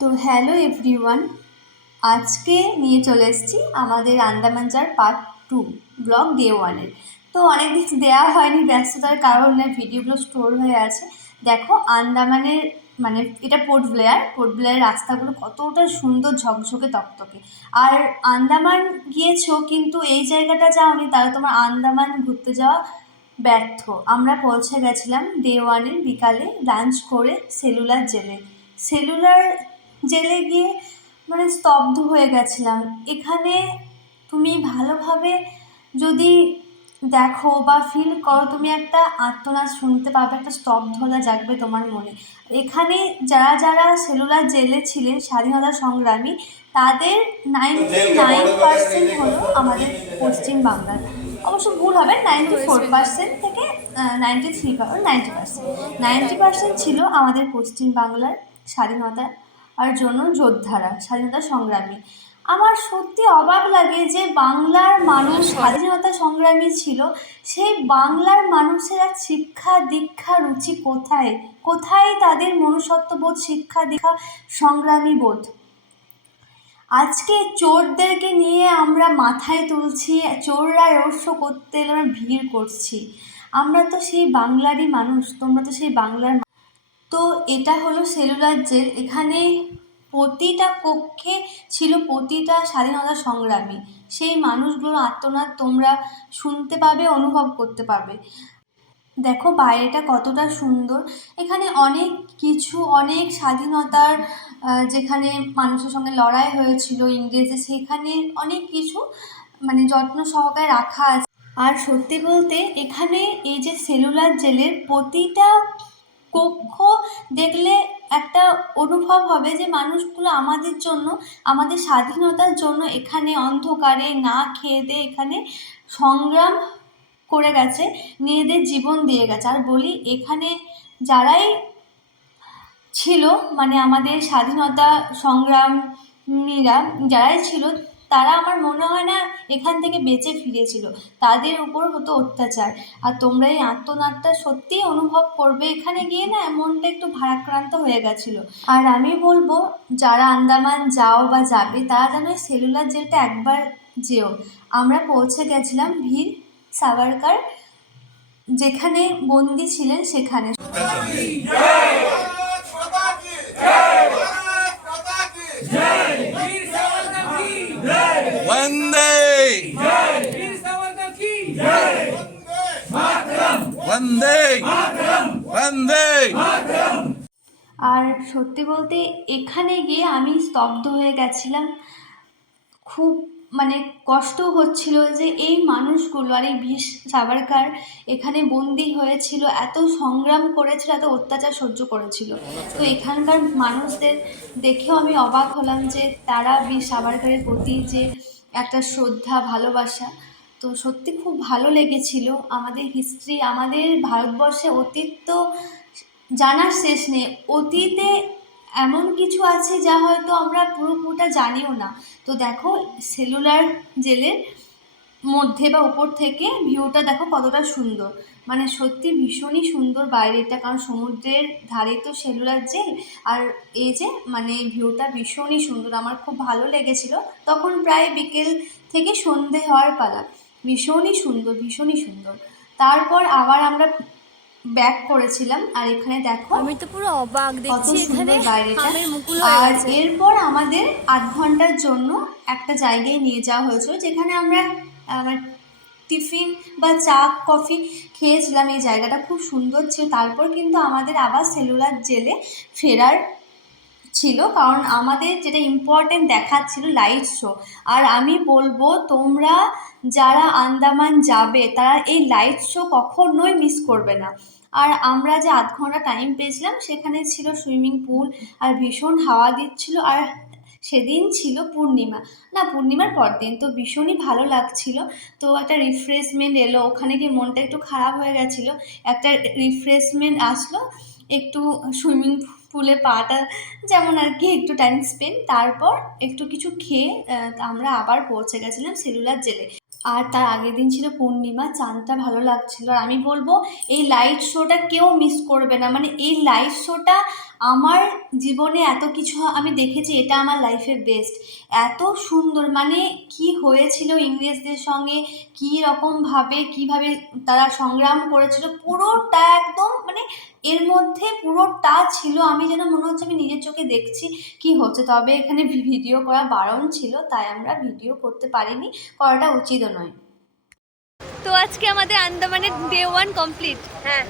তো hello everyone, আজকে নিয়ে চলে এসেছি আমাদের আন্দামান যার পার্ট টু ব্লগ ডে ওয়ানের তো অনেক দিন দেওয়া হয়নি ব্যস্ততার কারণে ভিডিওগুলো স্টোর হয়ে আছে। দেখো আন্দামানের মানে এটা পোর্ট ব্লেয়ার পোর্ট ব্লেয়ার রাস্তাগুলো কতটা সুন্দর ঝকঝকে তকতকে। আর আন্দামান গিয়েছো, কিন্তু এই জায়গাটা যাওনি, তাহলে তোমার আন্দামান ঘুরতে যাওয়া ব্যর্থ। আমরা পৌঁছে গেছিলাম ডে ওয়ানের বিকালে লাঞ্চ করে সেলুলার জেলে। সেলুলার জেলে গিয়ে মানে স্তব্ধ হয়ে গেছিলাম। এখানে তুমি ভালোভাবে যদি দেখো বা ফিল করো তুমি একটা আত্মনাদ শুনতে পাবে একটা স্তব্ধতা জাগবে তোমার মনে। এখানে যারা যারা সেলুলার জেলে ছিলেন স্বাধীনতা সংগ্রামী তাদের নাইনটি নাইন পার্সেন্ট হলো আমাদের পশ্চিম বাংলার অবশ্য ভুল হবে নাইনটি ফোর পার্সেন্ট থেকে ninety three ninety percent ninety percent ছিল আমাদের পশ্চিম বাংলার স্বাধীনতা আর জন্য যোদ্ধারা স্বাধীনতা সংগ্রামী। আমার সত্যি অবাক লাগে যে বাংলার মানুষ স্বাধীনতা সংগ্রামী ছিল সেই বাংলার মানুষের এক শিক্ষা দীক্ষা রুচি কোথায়? কোথায় তাদের মনুষ্যত্ববোধ শিক্ষা দীক্ষা সংগ্রামী বোধ? আজকে চোরদেরকে নিয়ে আমরা মাথায় তুলছি, চোররা রহস্য করতে আমরা ভিড় করছি। আমরা তো সেই বাংলারই মানুষ, তোমরা তো সেই বাংলার তো এটা হলো সেলুলার জেল। এখানে প্রতিটা কক্ষে ছিল প্রতিটা স্বাধীনতা সংগ্রামী। সেই মানুষগুলোর আত্মনাদ তোমরা শুনতে পাবে, অনুভব করতে পারবে দেখো বাইরেটা কতটা সুন্দর। এখানে অনেক কিছু, অনেক স্বাধীনতার যেখানে মানুষের সঙ্গে লড়াই হয়েছিল ইংরেজে, সেখানে অনেক কিছু মানে যত্ন সহকারে রাখা আছে। আর সত্যি বলতে এখানে এই যে সেলুলার জেলের প্রতিটা কক্ষ দেখলে একটা অনুভব হবে যে মানুষগুলো আমাদের জন্য, আমাদের স্বাধীনতার জন্য এখানে অন্ধকারে না খেয়ে দিয়ে এখানে সংগ্রাম করে গেছে নিজেদের জীবন দিয়ে গেছে। আর বলি, এখানে যারাই ছিল মানে আমাদের স্বাধীনতা সংগ্রামীরা যারাই ছিল, তারা আমার মনে হয় না এখান থেকে বেঁচে ফিরেছিল। তাদের উপর হতো অত্যাচার। আর তোমরা এই আত্মনাদটা সত্যিই অনুভব করবে এখানে গিয়ে না, মনটা একটু ভারাক্রান্ত হয়ে গেছিল। আর আমি বলব, যারা আন্দামান যাও বা যাবে, তারা যেন সেলুলার জেলটা একবার যেও। আমরা পৌঁছে গেছিলাম ভীর সাভারকার যেখানে বন্দি ছিলেন সেখানে। আর সত্যি বলতে এখানে গিয়ে আমি স্তব্ধ হয়ে গেছিলাম। খুব মানে কষ্ট হচ্ছিল যে এই মানুষগুলো আর এই বিষ সাভারকার এখানে বন্দি হয়েছিল, এত সংগ্রাম করেছিল, এত অত্যাচার সহ্য করেছিল। তো এখানকার মানুষদের দেখেও আমি অবাক হলাম যে তারা বীর সাভারকারের প্রতি যে একটা শ্রদ্ধা, ভালোবাসা, তো সত্যি খুব ভালো লেগেছিল। আমাদের হিস্ট্রি আমাদের ভারতবর্ষে অতীত তো জানার শেষ নেই। অতীতে এমন কিছু আছে যা হয়তো আমরা পুরোপুরিটা জানিও না। তো দেখো সেলুলার জেলের মধ্যে বা উপর থেকে ভিউটা দেখো কতটা সুন্দর। মানে সত্যি ভীষণই সুন্দর বাইরেটা কারণ সমুদ্রের ধারে তো সেলুলার জেল আর এই যে মানে ভিউটা ভীষণই সুন্দর। আমার খুব ভালো লেগেছিল। তখন প্রায় বিকেল থেকে সন্ধে হওয়ার পালা। ভীষণই সুন্দর ভীষণই সুন্দর। তারপর আবার আমরা ব্যাক করেছিলাম। আর এখানে দেখো আমি তো পুরো অবাক দেখছি এখানে। বাইরেটা। আর এরপর আমাদের আধ ঘণ্টার জন্য একটা জায়গায় নিয়ে যাওয়া হয়েছিল যেখানে আমরা টিফিন বা চা কফি খেয়েছিলাম এই জায়গাটা। খুব সুন্দর ছিল। তারপর কিন্তু আমাদের আবার সেলুলার জেলে ফেরার ছিল কারণ আমাদের যেটা ইম্পর্টেন্ট দেখাচ্ছিল লাইট শো আর আমি বলব তোমরা যারা আন্দামান যাবে, তারা এই লাইট শো কখনোই মিস করবে না। আর আমরা যে আধ ঘণ্টা টাইম পেয়েছিলাম, সেখানে ছিল সুইমিং পুল আর ভীষণ হাওয়া দিচ্ছিল আর সেদিন ছিল পূর্ণিমা। না, পূর্ণিমার পর দিন তো ভীষণই ভালো লাগছিল। তো একটা রিফ্রেশমেন্ট এলো, ওখানে গিয়ে মনটা একটু খারাপ হয়ে গেছিল। একটা রিফ্রেশমেন্ট আসলো, একটু সুইমিং পুলে পাটা যেমন আর কি, একটু টাইম স্পেন্ড তারপর একটু কিছু খেয়ে আমরা আবার পৌঁছে গেছিলাম সেলুলার জেলে। আর তার আগের দিন ছিল পূর্ণিমা চাঁদটা ভালো লাগছিল। আর আমি বলব, এই লাইট শোটা কেউ মিস করবে না। মানে এই লাইট শোটা আমার জীবনে এত কিছু আমি দেখেছি, এটা আমার লাইফের বেস্ট এত সুন্দর মানে কি হয়েছিল ইংরেজদের সঙ্গে, কী রকমভাবে কীভাবে তারা সংগ্রাম করেছিল, পুরোটা একদম মানে এর মধ্যে পুরোটা ছিল আমি যেন মনে হচ্ছে আমি নিজের চোখে দেখছি কি হচ্ছে। তবে এখানে ভিডিও করা বারণ ছিল তাই আমরা ভিডিও করতে পারিনি করাটা উচিতও নয়। তো আজকে আমাদের আন্দামানের ডে ওয়ান কমপ্লিট। হ্যাঁ।